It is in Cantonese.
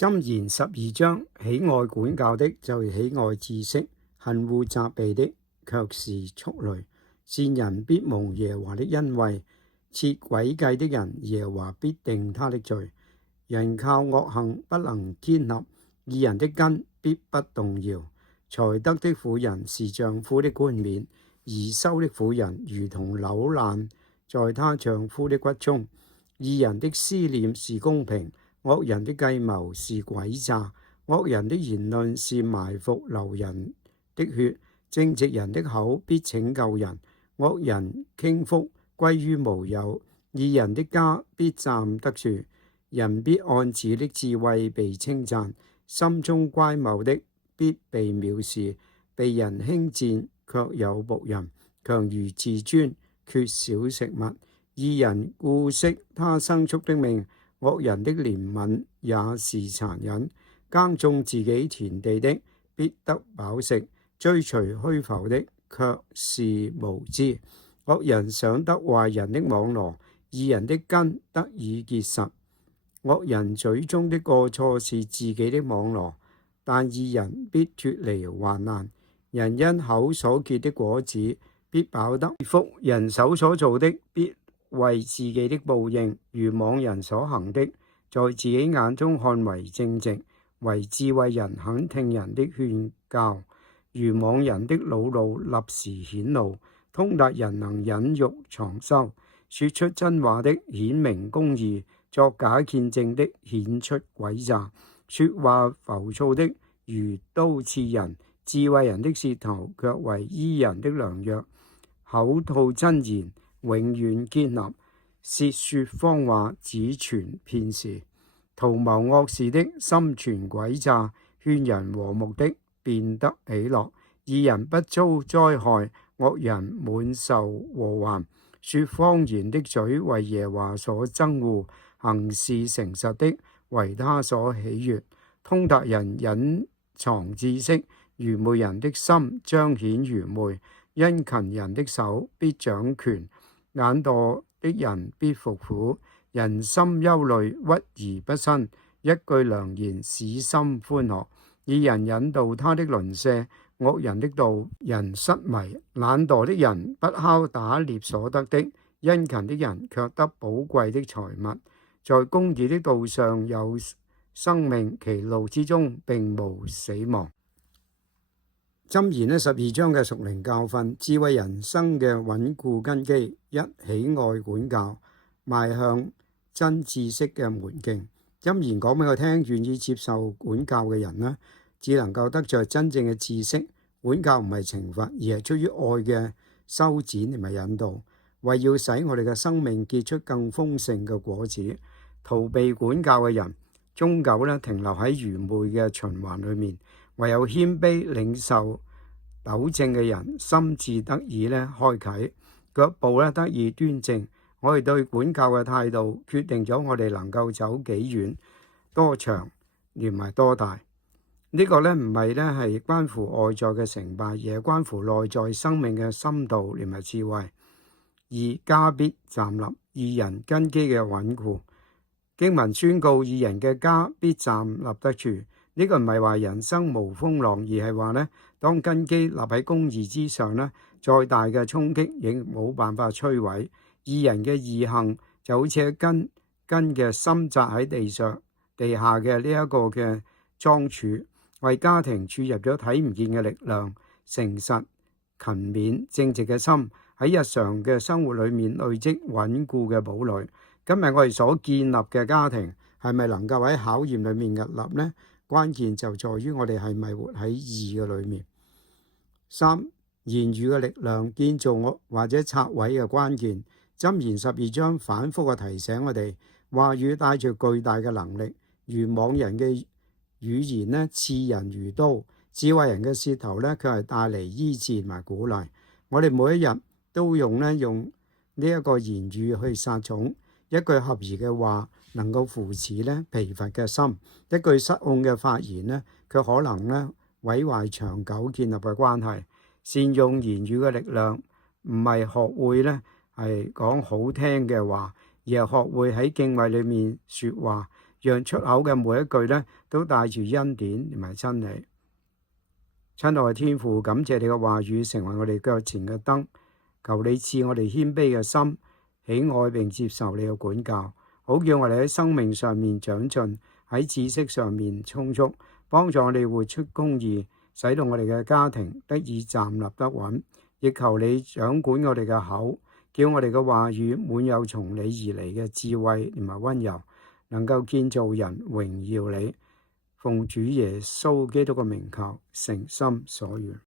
箴言12章，喜愛管教的就喜愛知識，恨惡責備的卻是畜類。善人必蒙耶和華的恩惠，設詭計的人，耶和華必定他的罪。人靠惡行不能堅立，義人的根必不動搖。才德的婦人是丈夫的冠冕，貽羞的婦人如同朽爛在她丈夫的骨中。義人的思念是公平，惡人的計謀是詭詐。惡人的言論是埋伏流人的血，正直人的口必拯救人。惡人傾覆歸於無有，義人的家必站得住。人必按自己的智慧被稱讚，心中乖謬的必被藐視。被人輕賤卻有僕人，強如自尊，缺少食物。義人顧惜他牲畜的命，惡人的憐憫也是殘忍。耕種自己田地的必得飽食，追隨虛浮的卻是無知。惡人想得壞人的網羅，義人的根得以結實。惡人嘴中的過錯是自己的網羅，但義人必脫離患難。人因口所結的果子必飽得福，人手所做的必為自己的報應。愚妄人所行的，在自己眼中看為正直，為智慧人肯聽人的勸教。愚妄人的惱怒立時顯露，通達人能忍辱藏羞。說出真話的顯明公義，作假見證的顯出詭詐。說話浮躁的如刀刺人，智慧人的舌頭卻為醫人的良藥。口吐真言，永遠堅立；舌說謊話，只存片時。圖謀惡事的心存詭詐，勸人和睦的便得喜樂。義人不遭災害，惡人滿受禍患。說謊言的嘴為耶和華所憎惡，行事誠實的為他所喜悅。通達人隱藏知識，愚昧人的心彰顯愚昧。殷勤人的手必掌權，懶惰的人必服苦。人心憂慮，屈而不伸，一句良言使心歡樂。義人引導他的鄰舍，惡人的道人失迷。懶惰的人不敲打獵所得的，殷勤的人卻得寶貴的財物。在公義的道上有生命，其路之中並無死亡。箴言12章嘅屬靈教訓，智慧人生嘅穩固根基。一、喜愛管教，邁向真知識嘅門徑。箴言講俾我聽，願意接受管教嘅人呢，只能夠得着真正嘅知識。管教唔係懲罰，而係出於愛嘅修剪同埋引導，為要使我哋嘅生命結出更豐盛嘅果子。逃避管教嘅人，終究停留喺愚昧嘅循環裏面。唯有謙卑領受糾正嘅人，心智得以開啟，腳步得以端正。我哋對管教嘅態度，決定咗我哋能夠走幾遠、多長、連埋多大。呢個唔係係關乎外在嘅成敗，而係關乎內在生命嘅深度連埋智慧。二、家必站立，義人根基嘅穩固。經文宣告，義人嘅家必站立得住。呢個唔係話人生無風浪，而係話當根基立喺公義之上，再大嘅衝擊亦冇辦法摧毀。義人嘅義行就好似根嘅深扎喺地下嘅呢一個嘅樁柱，為家庭注入咗睇唔見嘅力量。誠實、勤勉、正直嘅心喺日常嘅生活裏面累積穩固嘅堡壘。今日我哋所建立嘅家庭係咪能夠喺考驗裏面屹立呢？關鍵就在於我哋係咪活喺義嘅裏面。三、言語嘅力量，建造或者拆毀嘅關鍵。箴言12章反覆嘅提醒我哋，話語帶住巨大嘅能力。愚妄人嘅語言刺人如刀，智慧人嘅舌頭卻係帶嚟醫治同埋鼓勵。我哋每一日都用呢一個言語去撒種。一句合宜嘅話能夠扶持疲乏嘅心，一句失控嘅發言卻可能毀壞長久建立嘅關係。善用言語嘅力量，唔係學會係講好聽嘅話，而係學會喺敬畏裏面說話。讓出口嘅每一句呢都帶住恩典同埋真理。親愛嘅天父，感謝你嘅話語成為我哋腳前嘅燈，求你賜我哋謙卑嘅心，喜愛並接受你嘅管教，好叫我哋喺生命上面長進，喺知識上面充足，幫助我哋活出公義，使到我哋嘅家庭得以站立得穩。亦求你掌管我哋嘅口，叫我哋嘅話語滿有從你而嚟嘅智慧同埋溫柔，能夠建造人，榮耀你。奉主耶穌基督嘅名求，誠心所願。